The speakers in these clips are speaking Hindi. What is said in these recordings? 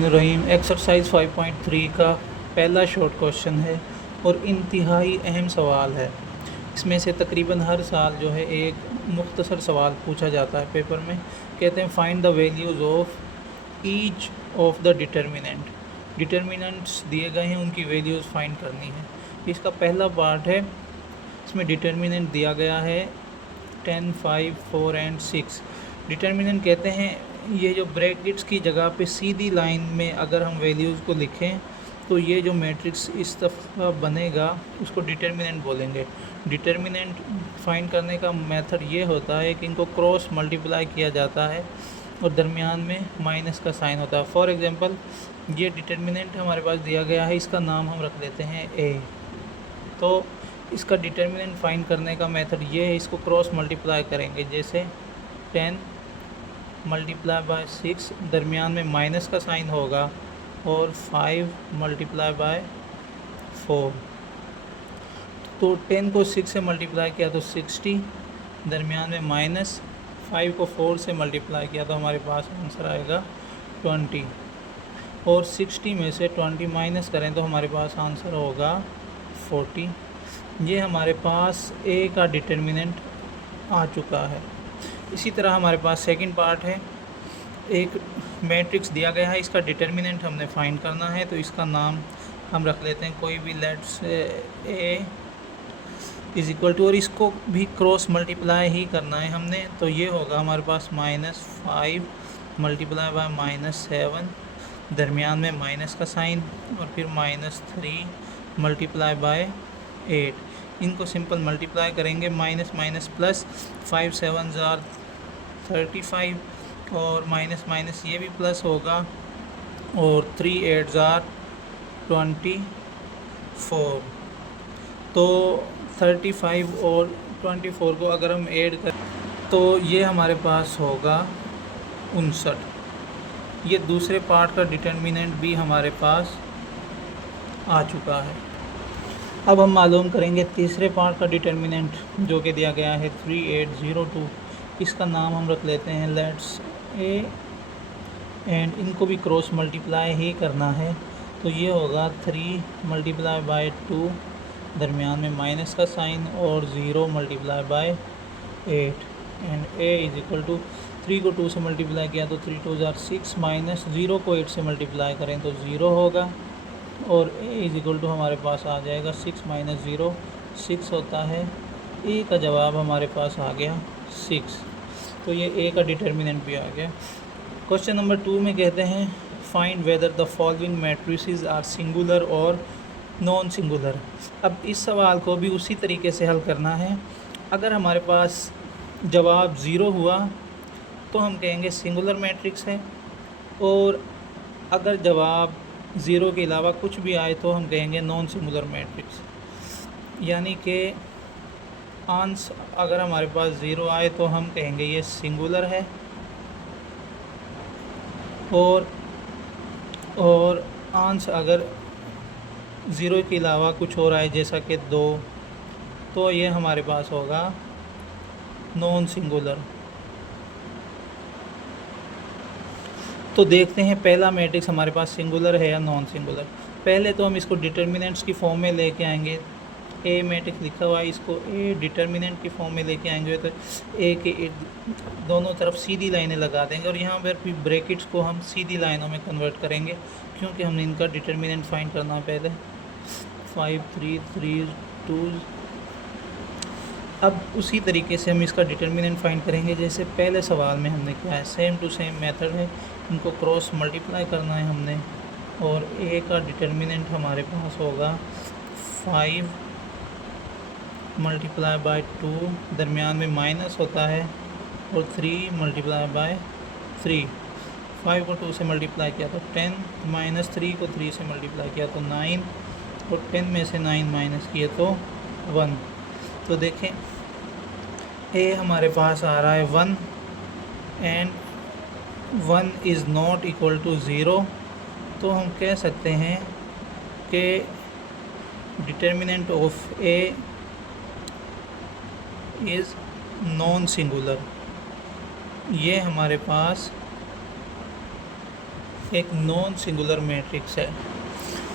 बिस्मिल्लाहिर्रहमानिर्रहीम। एक्सरसाइज 5.3 का पहला शॉर्ट क्वेश्चन है और इंतहाई अहम सवाल है। इसमें से तकरीबन हर साल जो है एक मुख्तसर सवाल पूछा जाता है पेपर में। कहते हैं find the values of each of the determinants दिए गए हैं, उनकी वैल्यूज़ फाइंड करनी है। इसका पहला पार्ट है, इसमें डिटर्मिनेंट दिया गया है 10, 5, 4 एंड 6। डिटर्मिनेंट कहते हैं ये जो ब्रैकेट्स की जगह पे सीधी लाइन में अगर हम वैल्यूज़ को लिखें तो ये जो मैट्रिक्स इस दफ़ा बनेगा उसको डिटर्मिनेंट बोलेंगे। डिटर्मिनेंट फाइंड करने का मेथड ये होता है कि इनको क्रॉस मल्टीप्लाई किया जाता है और दरमियान में माइनस का साइन होता है। फॉर एग्ज़ाम्पल ये डिटर्मिनेंट हमारे पास दिया गया है, इसका नाम हम रख देते हैं ए। तो इसका डिटर्मिनेंट फाइंड करने का मेथड ये है, इसको क्रॉस मल्टीप्लाई करेंगे। जैसे 10 मल्टीप्लाई बाय 6, दरमियान में माइनस का साइन होगा, और 5 मल्टीप्लाई बाय 4। तो 10 को 6 से मल्टीप्लाई किया तो 60, दरमियान में माइनस, 5 को 4 से मल्टीप्लाई किया तो हमारे पास आंसर आएगा 20, और 60 में से 20 माइनस करें तो हमारे पास आंसर होगा 40। ये हमारे पास ए का डिटर्मिनेंट आ चुका है। इसी तरह हमारे पास सेकंड पार्ट है, एक मैट्रिक्स दिया गया है, इसका डिटर्मिनेंट हमने फाइंड करना है। तो इसका नाम हम रख लेते हैं कोई भी, let's A is equal to, और इसको भी क्रॉस मल्टीप्लाई ही करना है हमने। तो ये होगा हमारे पास -5 मल्टीप्लाई बाय -7, दरमियान में माइनस का साइन, और फिर -3 मल्टीप्लाई बाय 8। इनको सिंपल मल्टीप्लाई करेंगे, माइनस माइनस प्लस, 5 7 ज़ार 35, और माइनस माइनस ये भी प्लस होगा, और 3 8 ज़ार 24। तो 35 और 24 को अगर हम ऐड करें तो ये हमारे पास होगा 59। ये दूसरे पार्ट का डिटर्मिनेंट भी हमारे पास आ चुका है। अब हम मालूम करेंगे तीसरे पार्ट का डिटर्मिनेंट, जो कि दिया गया है 3802। इसका नाम हम रख लेते हैं लेट्स ए, एंड इनको भी क्रॉस मल्टीप्लाई ही करना है। तो ये होगा 3 मल्टीप्लाई बाय 2, दरमियान में माइनस का साइन, और 0 multiply by 8, and A is equal to 3 को 2 से मल्टीप्लाई किया तो 3 2 ज़ार 6, माइनस 0 को 8 से मल्टीप्लाई करें तो 0 होगा, और ए इज़ इक्वल टू हमारे पास आ जाएगा 6 - 0 6 होता है। ए का जवाब हमारे पास आ गया 6। तो ये ए का डिटर्मिनेंट भी आ गया। क्वेश्चन नंबर 2 में कहते हैं find whether the following matrices are singular और नॉन सिंगुलर। अब इस सवाल को भी उसी तरीके से हल करना है। अगर हमारे पास जवाब 0 हुआ तो हम कहेंगे सिंगुलर मैट्रिक्स है, और अगर जवाब 0 के अलावा कुछ भी आए तो हम कहेंगे नॉन सिंगुलर मैट्रिक्स। यानी कि आंसर अगर हमारे पास 0 आए तो हम कहेंगे ये सिंगुलर है, और आंसर अगर 0 के अलावा कुछ और आए जैसा कि 2, तो ये हमारे पास होगा नॉन सिंगुलर। तो देखते हैं पहला मैट्रिक्स हमारे पास सिंगुलर है या नॉन सिंगुलर। पहले तो हम इसको डिटर्मिनेंट्स की फॉर्म में लेके आएंगे। ए मैट्रिक्स लिखा हुआ है, इसको ए डिटर्मिनेंट की फॉर्म में लेके आएंगे तो ए के दोनों तरफ सीधी लाइनें लगा देंगे, और यहाँ पर भी ब्रैकेट्स को हम सीधी लाइनों में कन्वर्ट करेंगे, क्योंकि हमने इनका डिटर्मिनेंट फाइंड करना है पहले। 5 3 3 2। अब उसी तरीके से हम इसका डिटर्मिनेंट फाइंड करेंगे जैसे पहले सवाल में हमने किया है। सेम टू सेम मेथड है, इनको क्रॉस मल्टीप्लाई करना है हमने, और ए का डिटर्मिनेंट हमारे पास होगा 5 मल्टीप्लाई बाय 2, दरमियान में माइनस होता है, और 3 मल्टीप्लाई बाय 3। 5 को 2 से मल्टीप्लाई किया तो 10, माइनस 3 को 3 से मल्टीप्लाई किया तो 9, और 10 में से 9 माइनस किए तो 1। तो देखें ए हमारे पास आ रहा है 1, and 1 is not equal to 0। तो हम कह सकते हैं कि determinant of A is non singular. ये हमारे पास एक नॉन सिंगुलर मैट्रिक्स है।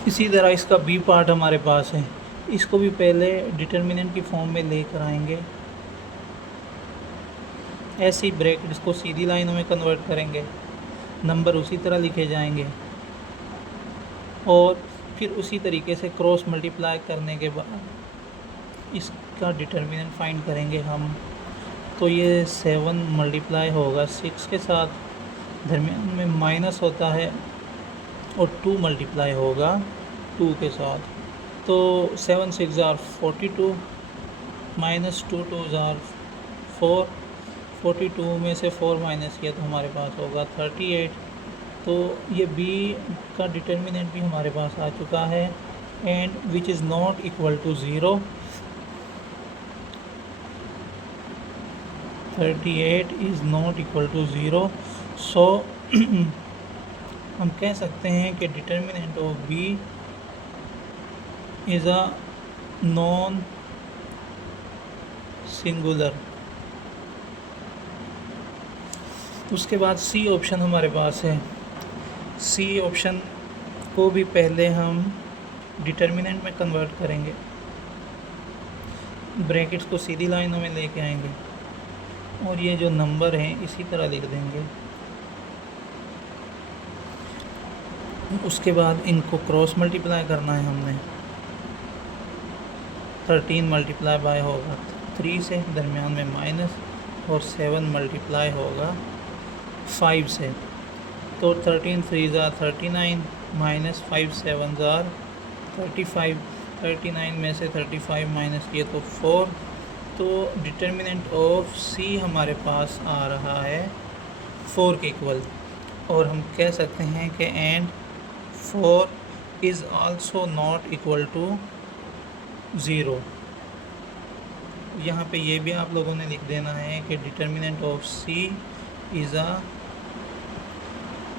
इसी तरह इसका बी पार्ट हमारे पास है, इसको भी पहले डिटर्मिनेंट की फॉर्म में लेकर आएंगे, ऐसी ब्रैकेट्स को सीधी लाइनों में कन्वर्ट करेंगे, नंबर उसी तरह लिखे जाएंगे और फिर उसी तरीके से क्रॉस मल्टीप्लाई करने के बाद इसका डिटर्मिनेंट फाइंड करेंगे हम। तो ये 7 मल्टीप्लाई होगा 6 के साथ, दरमियान में माइनस होता है, और 2 मल्टीप्लाई होगा 2 के साथ। तो 7 6 आर 42 माइनस 2 2 आर 4, 42 में से 4 माइनस किया तो हमारे पास होगा 38। तो ये बी का डिटर्मिनेंट भी हमारे पास आ चुका है, and which is not equal to 0। 38 is not equal to 0। So हम कह सकते हैं कि determinant of B is a non singular. उसके बाद सी ऑप्शन हमारे पास है। सी ऑप्शन को भी पहले हम डिटर्मिनेंट में कन्वर्ट करेंगे, ब्रैकेट्स को सीधी लाइनों में लेके आएंगे और ये जो नंबर हैं इसी तरह लिख देंगे। उसके बाद इनको क्रॉस मल्टीप्लाई करना है हमने। 13 मल्टीप्लाई बाय होगा 3 से, दरमियान में माइनस, और 7 मल्टीप्लाई होगा 5 से। तो 13 3 आर 39 माइनस 5 7 आर 35। 39 में से 35 माइनस किए तो 4। तो डिटर्मिनेंट ऑफ सी हमारे पास आ रहा है 4 के इक्वल, और हम कह सकते हैं कि and 4 is also not equal to 0। यहाँ पे ये भी आप लोगों ने लिख देना है कि determinant of C is a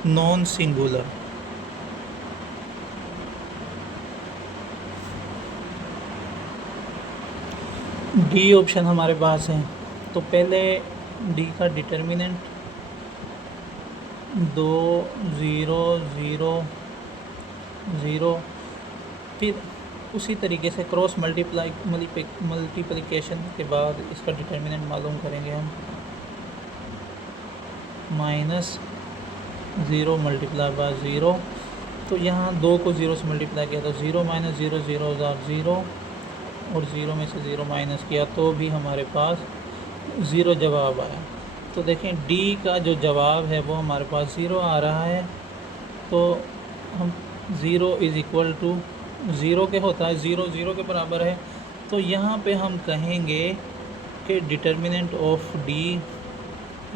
non singular. D option हमारे पास है। तो पहले डी का डिटर्मिनेंट 2 0 0 0, फिर उसी तरीके से क्रॉस मल्टीप्लिकेशन के बाद इसका डिटर्मिनेंट मालूम करेंगे हम। माइनस 0 मल्टीप्लाई बाय 0, तो यहाँ 2 को 0 से मल्टीप्लाई किया तो 0 माइनस 0 0 0, और 0 में से 0 माइनस किया तो भी हमारे पास 0 जवाब आया। तो देखें डी का जो जवाब है वो हमारे पास 0 आ रहा है। तो हम 0 इज़ इक्वल टू 0 के होता है, 0 0 के बराबर है। तो यहाँ पे हम कहेंगे कि determinant of D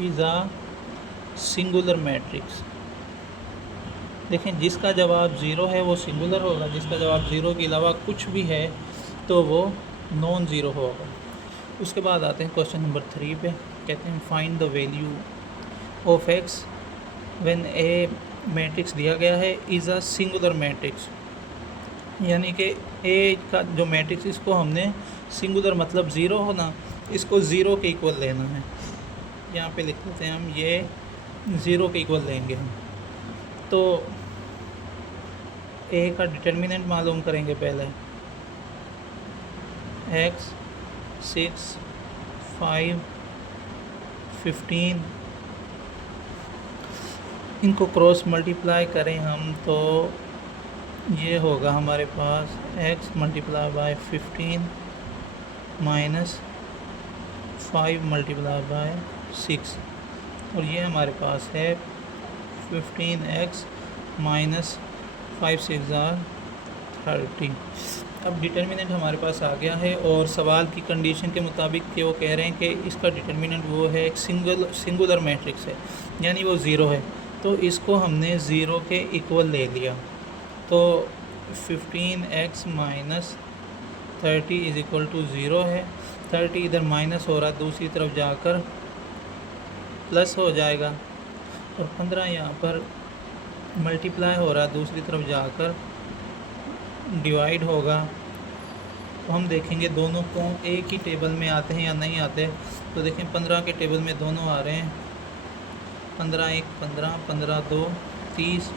is a singular matrix. देखें जिसका जवाब 0 है वो सिंगुलर होगा, जिसका जवाब 0 के अलावा कुछ भी है तो वो नॉन ज़ीरो होगा। उसके बाद आते हैं क्वेश्चन नंबर 3 पे। कहते हैं find the value of x when A matrix दिया गया है इज़ अ सिंगुलर मैट्रिक्स, यानी कि ए का जो मैट्रिक्स इसको हमने सिंगुलर मतलब 0 होना, इसको 0 के इक्वल लेना है। यहाँ पे लिख देते हैं हम, ये 0 के इक्वल लेंगे हम। तो ए का डिटर्मिनेंट मालूम करेंगे पहले। x 6 5 15, इनको क्रॉस मल्टीप्लाई करें हम तो ये होगा हमारे पास x multiply by 15 minus 5 multiply by 6, और ये हमारे पास है 15x माइनस 5 6 आर 30। अब डिटर्मिनेंट हमारे पास आ गया है, और सवाल की कंडीशन के मुताबिक कि वो कह रहे हैं कि इसका डिटर्मिनेंट वो है एक सिंगुलर मैट्रिक्स है, यानी वो 0 है। तो इसको हमने 0 के इक्वल ले लिया। तो 15x minus 30 is equal to 0 है। 30 इधर माइनस हो रहा, दूसरी तरफ जाकर प्लस हो जाएगा, और 15 यहाँ पर मल्टीप्लाई हो रहा, दूसरी तरफ जाकर डिवाइड होगा। तो हम देखेंगे दोनों को एक ही टेबल में आते हैं या नहीं आते। तो देखें 15 के टेबल में दोनों आ रहे हैं, 15 1 15, 15 2 30,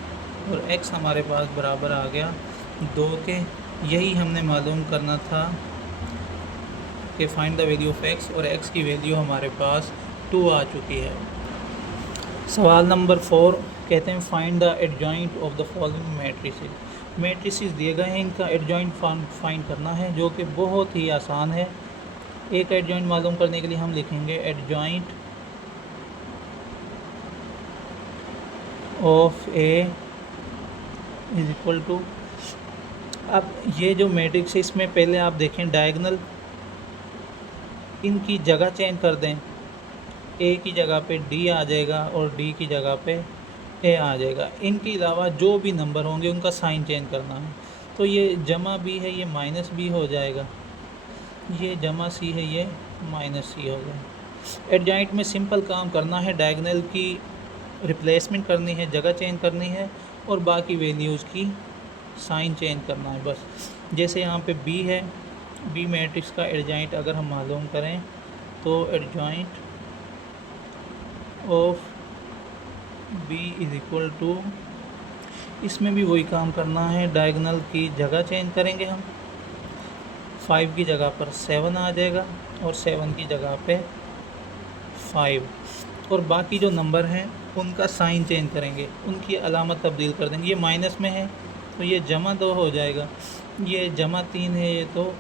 और x हमारे पास बराबर आ गया 2 के। यही हमने मालूम करना था कि find the value of x, और x की वैल्यू हमारे पास 2 आ चुकी है। सवाल नंबर 4 कहते हैं find the adjoint of the following matrices. Matrices दिए गए हैं, इनका एडजॉइंट फाइंड करना है, जो कि बहुत ही आसान है। एक एडजॉइंट मालूम करने के लिए हम लिखेंगे adjoint of A is equal to. अब ये जो मैट्रिक्स है इसमें पहले आप देखें डायगोनल, इनकी जगह चेंज कर दें। ए की जगह पे डी आ जाएगा और डी की जगह पे ए आ जाएगा। इनके अलावा जो भी नंबर होंगे उनका साइन चेंज करना है। तो ये जमा बी है, ये माइनस बी हो जाएगा। ये जमा सी है, ये माइनस सी हो गया। एडजॉइंट में सिंपल काम करना है, डायगोनल की रिप्लेसमेंट करनी है, जगह चेंज करनी है, और बाकी वैल्यूज़ की साइन चेंज करना है बस। जैसे यहाँ पे बी है, बी मैट्रिक्स का एडजॉइंट अगर हम मालूम करें तो adjoint of B is equal to, इसमें भी वही काम करना है, डायगोनल की जगह चेंज करेंगे हम। 5 की जगह पर 7 आ जाएगा और 7 की जगह पे 5, और बाकी जो नंबर हैं उनका साइन चेंज करेंगे, उनकी अलामत तब्दील कर देंगे। ये माइनस में है तो ये जमा 2 हो जाएगा, ये जमा 3 है ये तो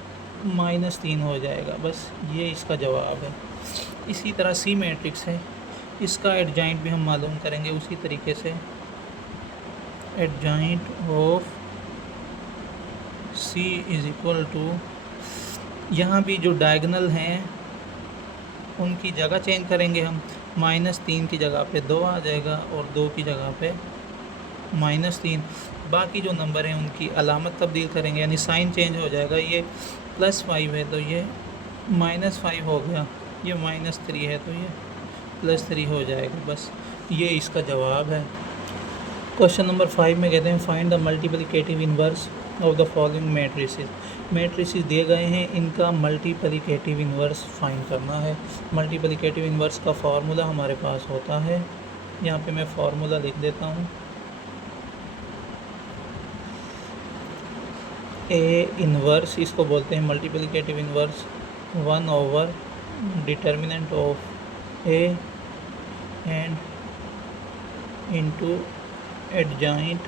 माइनस 3 हो जाएगा। बस ये इसका जवाब है। इसी तरह सी मैट्रिक्स है, इसका एडजॉइंट भी हम मालूम करेंगे उसी तरीके से। Adjoint of C is equal to, यहाँ भी जो डायगोनल हैं उनकी जगह चेंज करेंगे हम। -3 की जगह पे 2 आ जाएगा और 2 की जगह पे -3। बाकी जो नंबर हैं उनकी अलामत तब्दील करेंगे, यानी साइन चेंज हो जाएगा। ये +5 है तो ये -5 हो गया, ये -3 है तो ये +3 हो जाएगा। बस ये इसका जवाब है। क्वेश्चन नंबर 5 में कहते हैं find the multiplicative inverse of the following matrices. Matrices दिए गए हैं, इनका मल्टीप्लिकेटिव इन्वर्स फाइंड करना है। मल्टीप्लिकेटिव इन्वर्स का फार्मूला हमारे पास होता है, यहाँ पे मैं फार्मूला लिख देता हूँ। ए इन्वर्स, इसको बोलते हैं multiplicative inverse, 1 over determinant of A and into adjoint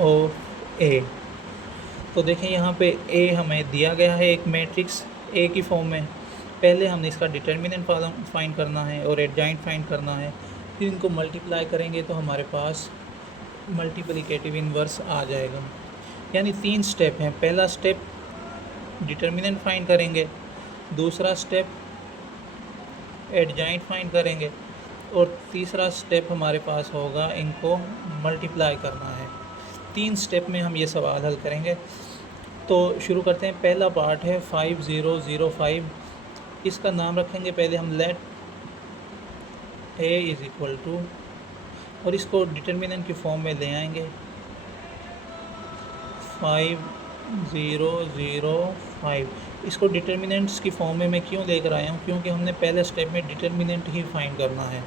of A. तो देखें यहाँ पे ए हमें दिया गया है एक मैट्रिक्स ए की फॉर्म में। पहले हमने इसका डिटर्मिनेंट फाइंड करना है और एडजॉइंट फाइंड करना है, फिर इनको मल्टीप्लाई करेंगे तो हमारे पास मल्टीप्लिकेटिव इन्वर्स आ जाएगा। यानी 3 स्टेप हैं। पहला स्टेप डिटर्मिनेंट फाइंड करेंगे, दूसरा स्टेप एडजॉइंट फाइंड करेंगे, और तीसरा स्टेप हमारे पास होगा इनको मल्टीप्लाई करना है। 3 स्टेप में हम ये सवाल हल करेंगे। तो शुरू करते हैं। पहला पार्ट है 5005, इसका नाम रखेंगे पहले हम let A is equal to, और इसको डिटर्मिनेंट की फॉर्म में ले आएंगे 5005। इसको डिटर्मिनेंट्स की फॉर्म में मैं क्यों लेकर आया हूँ, क्योंकि हमने पहले स्टेप में डिटर्मिनेंट ही फाइंड करना है।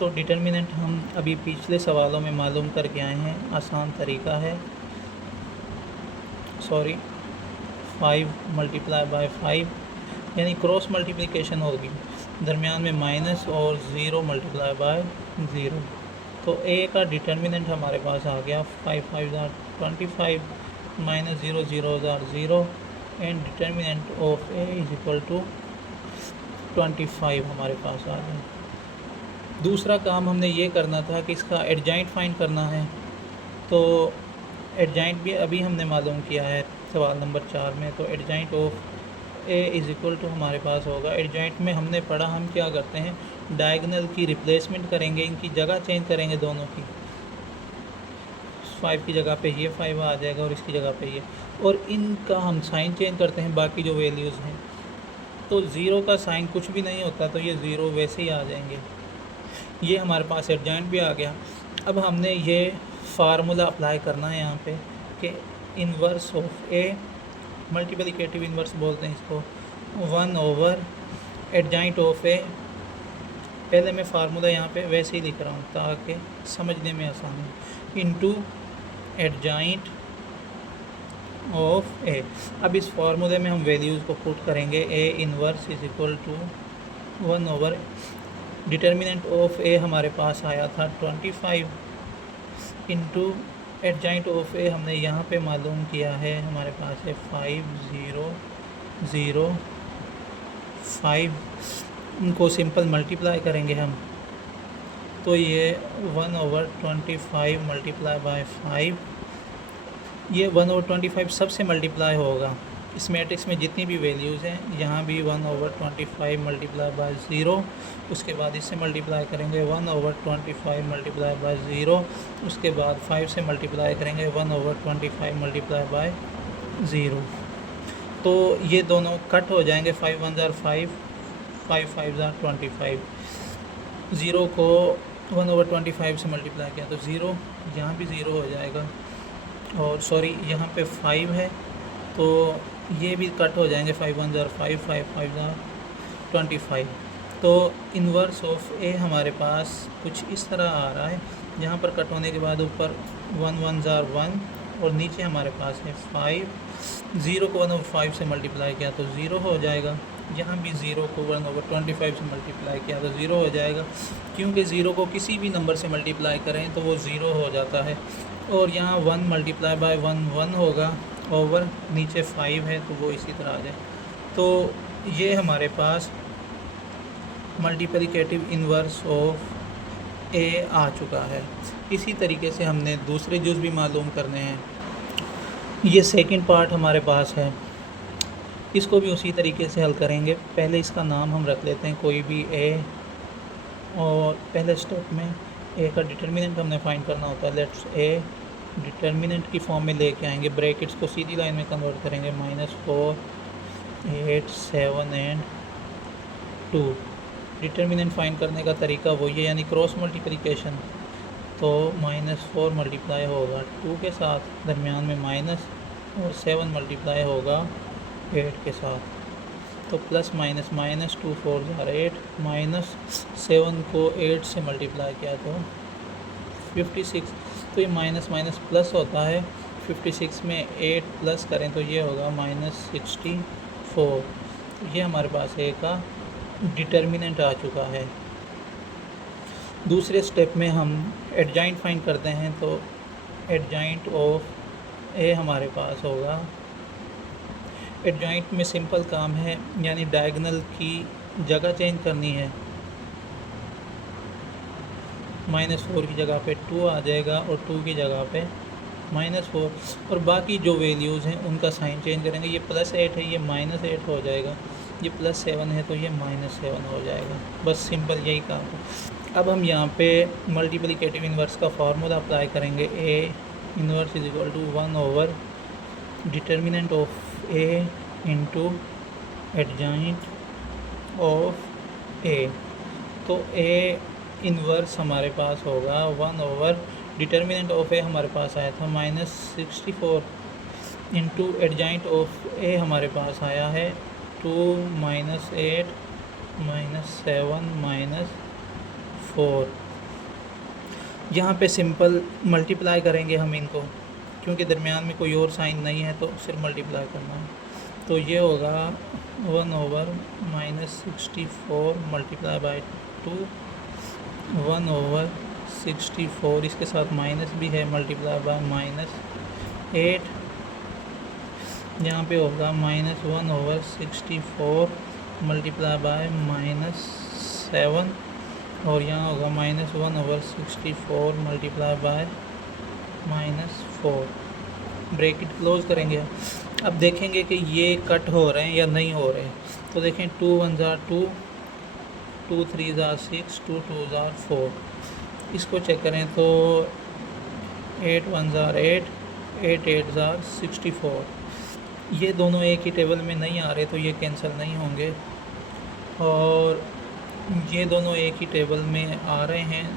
तो डिटर्मिनेंट हम अभी पिछले सवालों में मालूम करके आए हैं, आसान तरीका है। 5 मल्टीप्लाई बाय 5, यानी क्रॉस मल्टीप्लिकेशन होगी, दरमियान में माइनस और 0 मल्टीप्लाई बाय 0। तो ए का डिटर्मिनेंट हमारे पास आ गया 5 5 25, -0 0 0, and determinant of A is equal to 25 हमारे पास आ गया। दूसरा काम हमने ये करना था कि इसका एडजॉइंट फाइंड करना है। तो एडजॉइंट भी अभी हमने मालूम किया है सवाल नंबर 4 में। तो adjoint of A is equal to हमारे पास होगा, एडजॉइंट में हमने पढ़ा हम क्या करते हैं, डायगोनल की रिप्लेसमेंट करेंगे, इनकी जगह चेंज करेंगे दोनों की। 5 की जगह पे ये 5 आ जाएगा और इसकी जगह पे ये, और इनका हम साइन चेंज करते हैं बाकी जो वैल्यूज़ हैं। तो 0 का साइन कुछ भी नहीं होता, तो ये 0 वैसे ही आ जाएंगे। ये हमारे पास एडजॉइंट भी आ गया। अब हमने ये फार्मूला अप्लाई करना है यहाँ पे कि inverse of A, multiplicative inverse बोलते हैं इसको, 1 ओवर एडजॉइंट ऑफ ए। पहले मैं फार्मूला यहाँ पे वैसे ही लिख रहा हूँ ताकि समझने में आसान हो, इनटू एडजॉइंट ऑफ ए। अब इस फार्मूले में हम वैल्यूज़ को पुट करेंगे। A inverse is equal to 1 over determinant of A हमारे पास आया था 25 इंटू एडजॉइंट ऑफ ए हमने यहाँ पे मालूम किया है, हमारे पास है 5005। उनको सिंपल मल्टीप्लाई करेंगे हम, तो ये 1/25 मल्टीप्लाई बाय 5, ये 1/25 सबसे मल्टीप्लाई होगा। इस मैट्रिक्स में जितनी भी वैल्यूज़ हैं यहाँ भी 1/25 मल्टीप्लाई बाय 0, उसके बाद इससे मल्टीप्लाई करेंगे 1/25 मल्टीप्लाई बाय 0, उसके बाद 5 से मल्टीप्लाई करेंगे 1/25 मल्टीप्लाई बाय 0। तो ये दोनों कट हो जाएंगे, 5 1 ज़ार 5, 5 5 ज़ार 25। 0 को 1/25 से मल्टीप्लाई किया तो 0, यहाँ भी 0 हो जाएगा, और सॉरी यहाँ पे 5 है तो ये भी कट हो जाएंगे, 5 1 ज़ार 5, 5 5 ज़ार 25। तो इन्वर्स ऑफ ए हमारे पास कुछ इस तरह आ रहा है, यहाँ पर कट होने के बाद ऊपर 1 1 ज़ार 1 और नीचे हमारे पास है 5। 0 को 1/5 से मल्टीप्लाई किया तो 0 हो जाएगा, यहाँ भी 0 को 1/25 से मल्टीप्लाई किया तो 0 हो जाएगा, क्योंकि 0 को किसी भी नंबर से मल्टीप्लाई करें तो वो 0 हो जाता है। और यहाँ 1 मल्टीप्लाई बाय 1 1 होगा, ओवर नीचे 5 है तो वो इसी तरह आ जाए। तो ये हमारे पास मल्टीप्लिकेटिव इन्वर्स ऑफ ए आ चुका है। इसी तरीके से हमने दूसरे जुज़ भी मालूम करने हैं। ये सेकंड पार्ट हमारे पास है, इसको भी उसी तरीके से हल करेंगे। पहले इसका नाम हम रख लेते हैं कोई भी ए, और पहले स्टेप में ए का डिटर्मिनेंट हमने फाइंड करना होता है। लेट्स ए डिटर्मिनेंट की फॉर्म में लेके आएंगे, ब्रैकेट्स को सीधी लाइन में कन्वर्ट करेंगे, -4 8 7 एंड 2। डिटर्मिनेंट फाइंड करने का तरीका वही है, यानी क्रॉस मल्टीप्लिकेशन। तो -4 मल्टीप्लाई होगा 2 के साथ, दरमियान में माइनस, और 7 मल्टीप्लाई होगा 8 के साथ, तो प्लस माइनस माइनस 2 4 ज़ार 8, -7 को 8 से मल्टीप्लाई किया तो 56। तो ये माइनस माइनस प्लस होता है, 56 में 8 प्लस करें तो ये होगा -64। ये हमारे पास ए का डिटर्मिनेंट आ चुका है। दूसरे स्टेप में हम एडजॉइंट फाइंड करते हैं, तो एडजॉइंट ऑफ ए हमारे पास होगा। एडजॉइंट में सिंपल काम है, यानी डायगोनल की जगह चेंज करनी है। -4 की जगह पे 2 आ जाएगा और 2 की जगह पे -4, और बाकी जो वैल्यूज़ हैं उनका साइन चेंज करेंगे। ये +8 है, ये -8 हो जाएगा, ये +7 है तो ये -7 हो जाएगा। बस सिंपल यही काम है। अब हम यहाँ पे मल्टीप्लिकेटिव इन्वर्स का फार्मूला अप्लाई करेंगे। A inverse is equal to 1 over determinant of A into adjoint of A. तो ए इन्वर्स हमारे पास होगा 1 ओवर डिटर्मिनेंट ऑफ ए हमारे पास आया था -64 इंटू एडजॉइंट ऑफ ए हमारे पास आया है 2 -8 -7 -4। यहाँ पे सिंपल मल्टीप्लाई करेंगे हम इनको, क्योंकि दरमियान में कोई और साइन नहीं है तो सिर्फ मल्टीप्लाई करना है। तो ये होगा 1 ओवर -64 मल्टीप्लाई बाय 2, 1 ओवर 64, इसके साथ माइनस भी है, मल्टीप्लाई बाय -8। यहाँ पे होगा -1 ओवर 64 मल्टीप्लाई बाय -7, और यहाँ होगा -1 over 64 multiply by -4। Bracket close करेंगे। अब देखेंगे कि ये कट हो रहे हैं या नहीं हो रहे। तो देखें 2 1 ज़ार 2, 2 3 ज़ार 6, 2 2 ज़ार 4। इसको चेक करें तो 8 1 ज़ार 8, 8 8 ज़ार 64। ये दोनों एक ही टेबल में नहीं आ रहे तो ये कैंसिल नहीं होंगे, और ये दोनों एक ही टेबल में आ रहे हैं।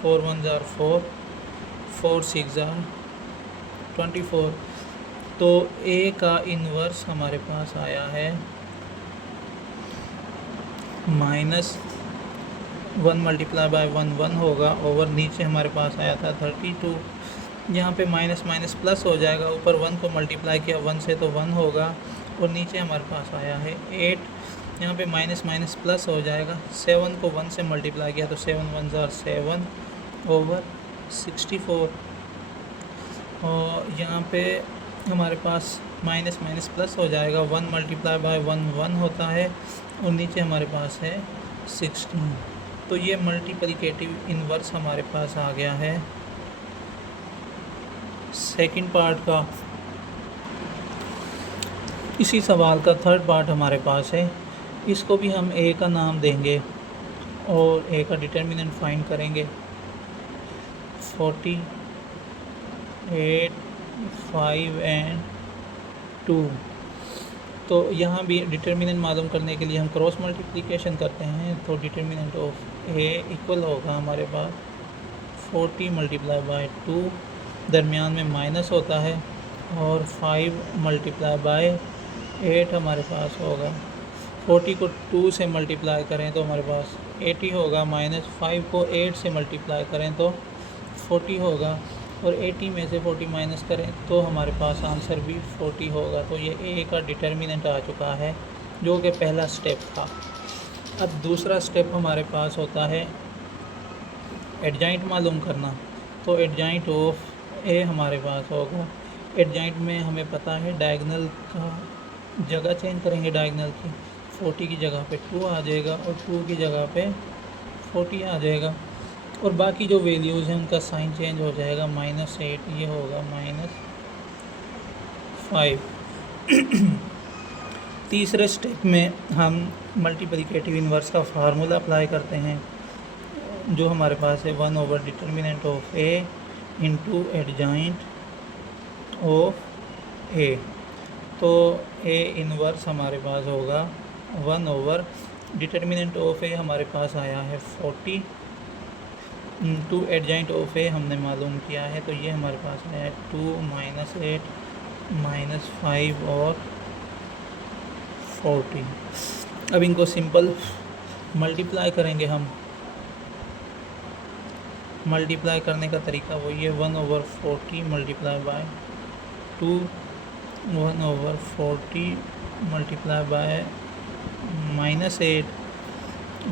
4 1 ज़ार 4, 4 6 ज़ार 24। तो ए का इन्वर्स हमारे पास आया है 1 मल्टीप्लाई बाय 1 1 होगा, ओवर नीचे हमारे पास आया था 32। यहाँ पे माइनस माइनस प्लस हो जाएगा, ऊपर 1 को मल्टीप्लाई किया 1 से तो 1 होगा, और नीचे हमारे पास आया है 8। यहाँ पे माइनस माइनस प्लस हो जाएगा, 7 को 1 से मल्टीप्लाई किया तो 7 1 ज़ार 7 ओवर 64। और यहाँ पे हमारे पास माइनस माइनस प्लस हो जाएगा, 1 मल्टीप्लाई बाय 1 1 होता है, और नीचे हमारे पास है 16। तो ये मल्टीप्लिकेटिव इन्वर्स हमारे पास आ गया है सेकंड पार्ट का। इसी सवाल का थर्ड पार्ट हमारे पास है, इसको भी हम ए का नाम देंगे और ए का डिटर्मिनेंट फाइंड करेंगे। 48, 5 एंड 2। तो यहाँ भी डिटर्मिनेंट मालूम करने के लिए हम क्रॉस मल्टीप्लिकेशन करते हैं, तो डिटर्मिनेंट ऑफ ए इक्वल होगा हमारे पास 40 मल्टीप्लाई बाय 2, दरमियान में माइनस होता है, और 5 मल्टीप्लाई बाय 8 हमारे पास होगा। 40 को 2 से मल्टीप्लाई करें तो हमारे पास 80 होगा, माइनस 5 को 8 से मल्टीप्लाई करें तो 40 होगा, और 80 में से 40 माइनस करें तो हमारे पास आंसर भी 40 होगा। तो ये ए का डिटर्मिनेंट आ चुका है, जो कि पहला स्टेप था। अब दूसरा स्टेप हमारे पास होता है एडजॉइंट मालूम करना। तो एडजॉइंट ऑफ ए हमारे पास होगा, एडजॉइंट में हमें पता है डायगोनल का जगह चेंज करेंगे, डायगोनल की 40 की जगह पे 2 आ जाएगा, और 2 की जगह पे 40 आ जाएगा, और बाकी जो वैल्यूज़ हैं उनका साइन चेंज हो जाएगा, -8 ये होगा -5। तीसरे स्टेप में हम मल्टीप्लिकेटिव इन्वर्स का फार्मूला अप्लाई करते हैं, जो हमारे पास है 1 over determinant of A into adjoint of A. तो ए इन्वर्स हमारे पास होगा 1 ओवर डिटर्मिनेंट ऑफ ए हमारे पास आया है 40 इंटू एडजॉइंट ऑफ ए हमने मालूम किया है, तो ये हमारे पास आया है 2 -8 -5 और 40। अब इनको सिंपल मल्टीप्लाई करेंगे हम। मल्टीप्लाई करने का तरीका वही है, 1 over 40 multiply by 2, 1 over 40 multiply by -8,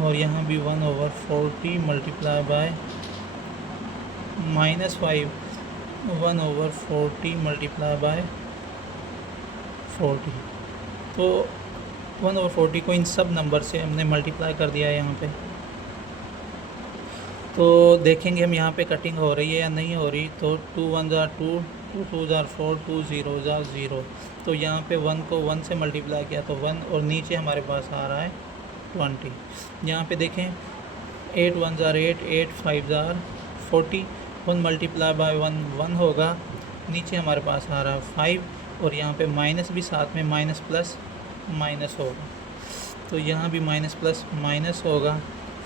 और यहाँ भी 1 over 40 multiply by -5, 1 over 40 multiply by 40। तो 1 ओवर 40 को इन सब नंबर से हमने मल्टीप्लाई कर दिया है यहाँ पे। तो देखेंगे हम यहाँ पे कटिंग हो रही है या नहीं हो रही। तो 2 1 ज़ार 2, 2 2 ज़ार 4, 2 0 ज़ार 0। तो यहाँ पे 1 को 1 से मल्टीप्लाई किया तो 1, और नीचे हमारे पास आ रहा है 20। यहाँ पे देखें 8 1 ज़ार 8, 8 5 ज़ार 40, 1 मल्टीप्लाई बाय 1 1 होगा, नीचे हमारे पास आ रहा है 5, और यहाँ पे माइनस भी साथ में माइनस प्लस माइनस होगा, तो यहाँ भी माइनस प्लस माइनस होगा।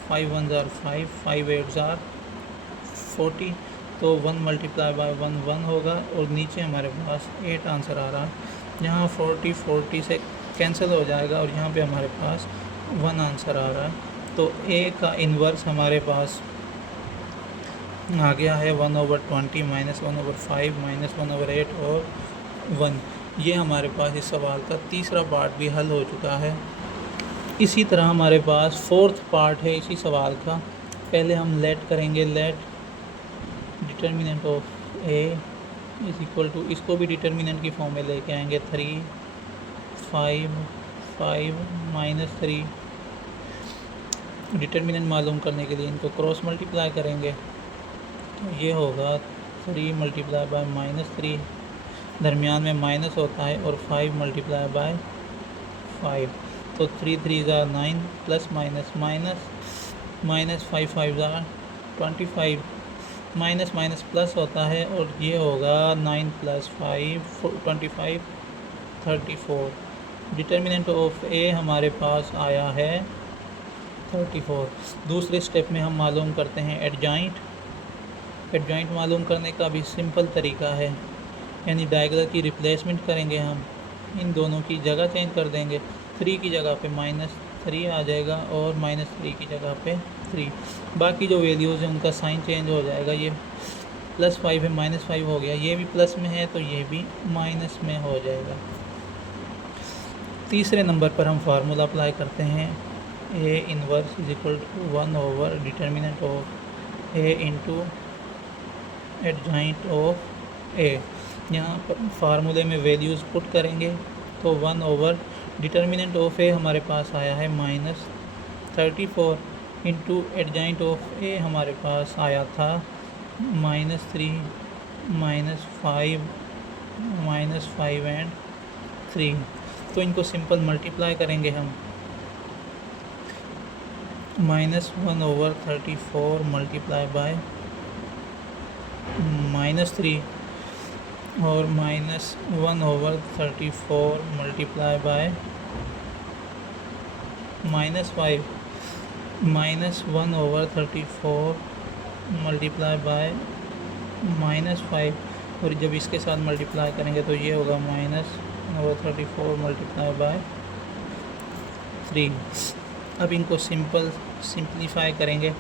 5 1 ज़ार 5, 5 8 ज़ार 40, तो 1 मल्टीप्लाई बाय 1 1 होगा, और नीचे हमारे पास 8 आंसर आ रहा है। यहाँ 40 40 से कैंसिल हो जाएगा, और यहाँ पे हमारे पास 1 आंसर आ रहा है। तो ए का इन्वर्स हमारे पास आ गया है 1 over 20 minus 1 over 5 minus 1 over 8 और 1। ये हमारे पास इस सवाल का तीसरा पार्ट भी हल हो चुका है। इसी तरह हमारे पास फोर्थ पार्ट है इसी सवाल का। पहले हम लेट करेंगे, let determinant of A is equal to, इसको भी डिटर्मिनेंट की फॉर्म में लेके आएंगे 3 5 5 -3। डिटर्मिनेंट मालूम करने के लिए इनको क्रॉस मल्टीप्लाई करेंगे, तो ये होगा 3 मल्टीप्लाई बाय -3, दरमियान में माइनस होता है, और 5 मल्टीप्लाई बाय 5, तो 3 3 ज़ार 9 प्लस माइनस माइनस माइनस 5 5 ज़ार 25, माइनस माइनस प्लस होता है, और ये होगा 9 + 5 25 34। डिटर्मिनेंट ऑफ ए हमारे पास आया है 34। दूसरे स्टेप में हम मालूम करते हैं एडजॉइंट। एडजॉइंट मालूम करने का भी सिंपल तरीका है, यानी डायगोनल की रिप्लेसमेंट करेंगे हम, इन दोनों की जगह चेंज कर देंगे। 3 की जगह पे -3 आ जाएगा, और -3 की जगह पे 3। बाकी जो वैल्यूज़ हैं उनका साइन चेंज हो जाएगा। ये +5 है, -5 हो गया, ये भी प्लस में है तो ये भी माइनस में हो जाएगा। तीसरे नंबर पर हम फार्मूला अप्लाई करते हैं, A inverse is equal to 1/डिटर्मिनेंट of A into adjoint of A। यहाँ पर फार्मूले में वैल्यूज़ पुट करेंगे तो 1/डिटर्मिनेंट ऑफ A हमारे पास आया है -34 इंटू एडजॉइंट ऑफ A हमारे पास आया था -3 -5 एंड 3। तो इनको सिंपल मल्टीप्लाई करेंगे हम। -1/34 मल्टीप्लाई बाय -3 और -1/34 मल्टीप्लाई बाय -5 -1/34 मल्टीप्लाई बाय -5 और जब इसके साथ मल्टीप्लाई करेंगे तो ये होगा -1/34 मल्टीप्लाई बाय 3। अब इनको सिंप्लीफाई करेंगे।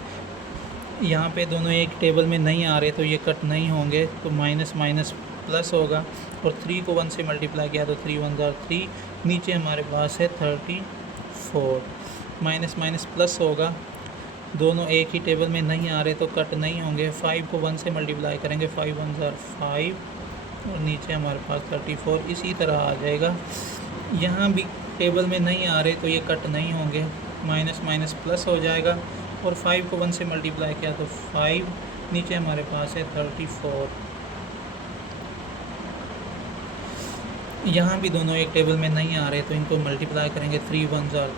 यहाँ पे दोनों एक टेबल में नहीं आ रहे तो ये कट नहीं होंगे, तो माइनस माइनस प्लस होगा और 3 को 1 से मल्टीप्लाई किया तो 3 1 जार 3, नीचे हमारे पास है 34। माइनस माइनस प्लस होगा, दोनों एक ही टेबल में नहीं आ रहे तो कट नहीं होंगे। 5 को 1 से मल्टीप्लाई करेंगे, 5 1 जार 5 और नीचे हमारे पास 34 इसी तरह आ जाएगा। यहाँ भी टेबल में नहीं आ रहे तो ये कट नहीं होंगे, माइनस माइनस प्लस हो जाएगा और 5 को 1 से मल्टीप्लाई किया तो 5, नीचे हमारे पास है 34। यहाँ भी दोनों एक टेबल में नहीं आ रहे तो इनको मल्टीप्लाई करेंगे, 3 1 जार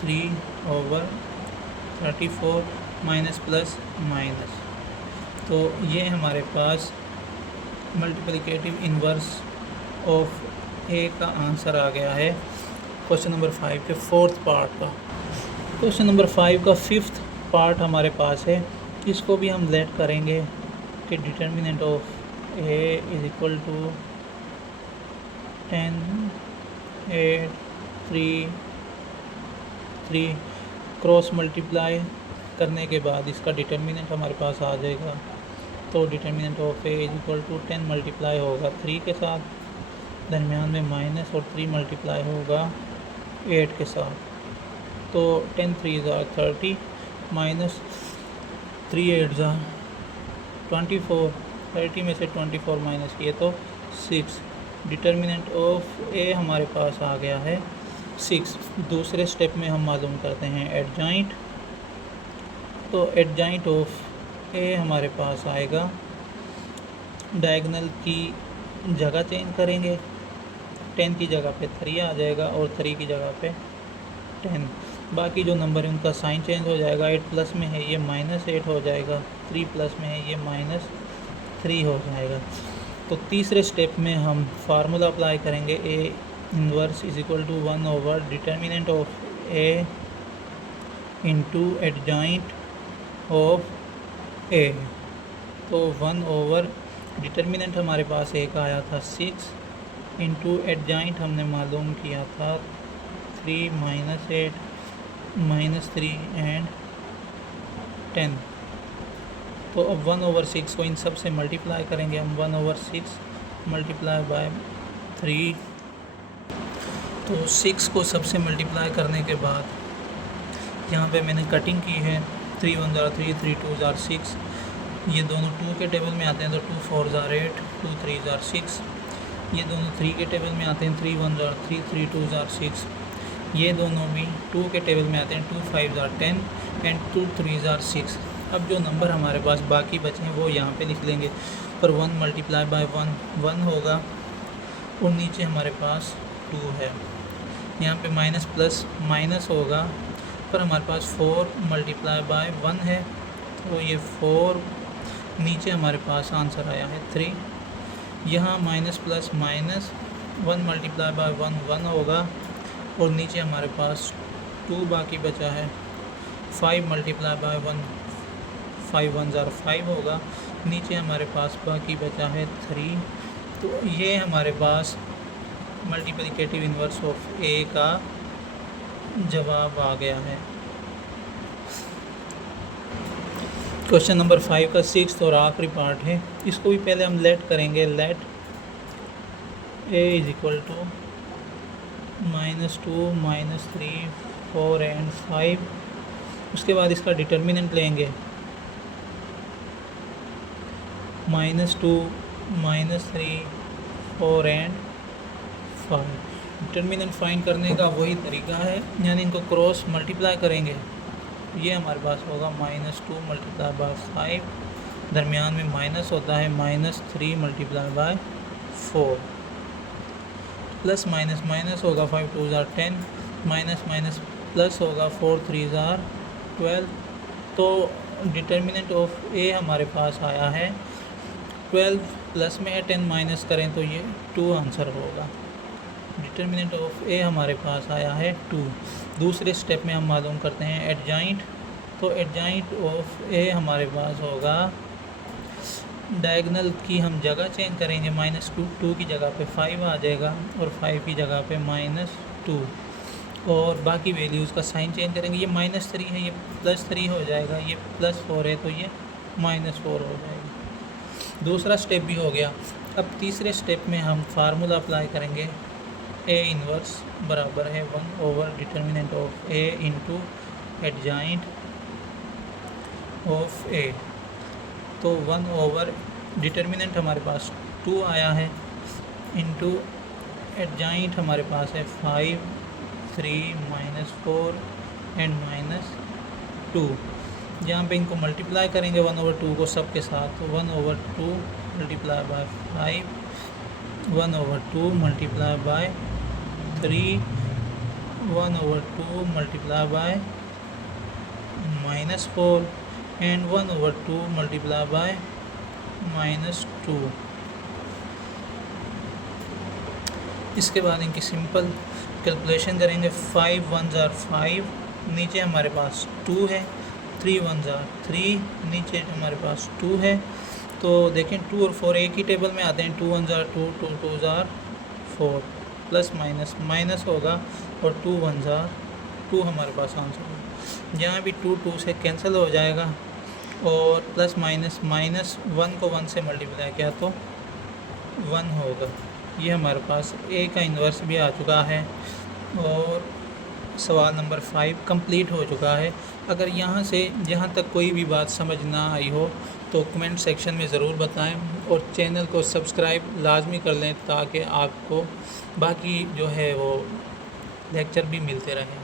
3/34 माइनस प्लस माइनस, तो ये हमारे पास मल्टीप्लिकेटिव इन्वर्स ऑफ ए का आंसर आ गया है क्वेश्चन नंबर 5 के 4th पार्ट का। क्वेश्चन नंबर 5 का 5th पार्ट हमारे पास है, इसको भी हम लेट करेंगे कि determinant of A is equal to 10 8 3 3 cross multiply करने के बाद इसका डिटर्मिनेंट हमारे पास आ जाएगा। तो determinant of A is equal to 10 multiply होगा 3 के साथ, दरमियान में माइनस और 3 मल्टीप्लाई होगा 8 के साथ, तो 10 3 ज़ा 30 माइनस 3 8 ज़ा 24, 30 में से 24 माइनस किए तो 6। डिटर्मिनेंट ऑफ ए हमारे पास आ गया है 6। दूसरे स्टेप में हम मालूम करते हैं एडजॉइंट, तो एडजॉइंट ऑफ ए हमारे पास आएगा, डायगोनल की जगह चेंज करेंगे, 10 की जगह पे 3 आ जाएगा और 3 की जगह पे 10। बाकी जो नंबर है उनका साइन चेंज हो जाएगा, 8 प्लस में है ये -8 हो जाएगा, 3 प्लस में है ये -3 हो जाएगा। तो तीसरे स्टेप में हम फार्मूला अप्लाई करेंगे, A inverse is equal to 1/डिटर्मिनेंट of A into adjoint of A. तो 1/डिटर्मिनेंट हमारे पास ए का आया था 6 इंटू एडजॉइंट हमने मालूम किया था 3 -8 -3 एंड 10। तो अब 1/6 को इन सब से मल्टीप्लाई करेंगे हम, 1/6 मल्टीप्लाई बाय 3। तो 6 को सबसे मल्टीप्लाई करने के बाद यहाँ पे मैंने कटिंग की है, 3 1 जार 3 3 2 जार 6, ये दोनों 2 के टेबल में आते हैं तो 2 4 जार 8 2 3 जार 6, ये दोनों 3 के टेबल में आते हैं 3 1 जार 3 3 2 जार 6, ये दोनों भी 2 के टेबल में आते हैं 2 5 जार 10 एंड 2 3 जार 6। अब जो नंबर हमारे पास बाकी बचे हैं वो यहाँ पे लिख लेंगे, पर 1 मल्टीप्लाई बाय 1 होगा और नीचे हमारे पास 2 है, यहाँ पे माइनस प्लस माइनस होगा, पर हमारे पास 4 मल्टीप्लाई बाय 1 है तो ये 4, नीचे हमारे पास आंसर आया है 3। यहाँ minus plus minus 1 multiply by 1 होगा और नीचे हमारे पास 2 बाकी बचा है, 5 मल्टीप्लाई बाय 1 5 1 जार 5 होगा, नीचे हमारे पास बाकी बचा है 3। तो ये हमारे पास मल्टीप्लिकेटिव इन्वर्स ऑफ ए का जवाब आ गया है। क्वेश्चन नंबर 5 का 6th और आखिरी पार्ट है। इसको भी पहले हम लेट करेंगे। Let a is equal to -2 -3 4 and 5। उसके बाद इसका डिटर्मिनेंट लेंगे -2 -3 4 एंड 5। डिटर्मिनेंट फाइंड करने का वही तरीका है, यानी इनको क्रॉस मल्टीप्लाई करेंगे। ये हमारे पास होगा -2 मल्टीप्लाई बाय 5, दरमियान में माइनस होता है -3 multiply by 4, plus minus minus होगा 5 2 ज़ार 10, माइनस माइनस प्लस होगा 4 3 ज़ार 12। तो डिटर्मिनेंट ऑफ ए हमारे पास आया है 12, प्लस में 10 माइनस करें तो ये 2 आंसर होगा। डिटर्मिनेंट ऑफ ए हमारे पास आया है 2। दूसरे स्टेप में हम मालूम करते हैं एडजॉइंट। तो एडजॉइंट ऑफ ए हमारे पास होगा, डायगोनल की हम जगह चेंज करेंगे, -2 की जगह पे 5 आ जाएगा और 5 की जगह पे -2, और बाकी वैल्यूज़ का साइन चेंज करेंगे। ये -3 है, ये +3 हो जाएगा, ये +4 है तो ये -4 हो जाएगा। दूसरा स्टेप भी हो गया। अब तीसरे स्टेप में हम फार्मूला अप्लाई करेंगे। ए इनवर्स बराबर है 1 over determinant of A into adjoint of A. तो 1 ओवर डिटर्मिनेंट हमारे पास 2 आया है, इंटू एडजॉइंट हमारे पास है 5 3 -4 एंड -2। जहाँ पे इनको मल्टीप्लाई करेंगे 1 ओवर 2 को सब के साथ, तो 1 over 2 multiply by 5, 1 over 2 multiply by 3, 1 over 2 multiply by -4 and 1 over 2 multiply by -2। इसके बाद इनकी सिंपल कैलकुलेशन करेंगे। 5 1 ज़ार 5, नीचे हमारे पास 2 है, 3 1 ज़ार 3, नीचे हमारे पास 2 है। तो देखें 2 और 4 एक ही टेबल में आते हैं, 2 1 ज़ार 2, 2 2 ज़ार 4, प्लस माइनस माइनस होगा और 2 1 ज़ार 2 हमारे पास आंसर होगा। यहाँ भी 2 2 से कैंसिल हो जाएगा और प्लस माइनस माइनस 1 को 1 से मल्टीप्लाई किया तो 1 होगा। ये हमारे पास ए का इन्वर्स भी आ चुका है और सवाल नंबर 5 कंप्लीट हो चुका है। अगर यहाँ से यहाँ तक कोई भी बात समझ ना आई हो तो कमेंट सेक्शन में ज़रूर बताएं और चैनल को सब्सक्राइब लाजमी कर लें ताकि आपको बाकी जो है वो लेक्चर भी मिलते रहें।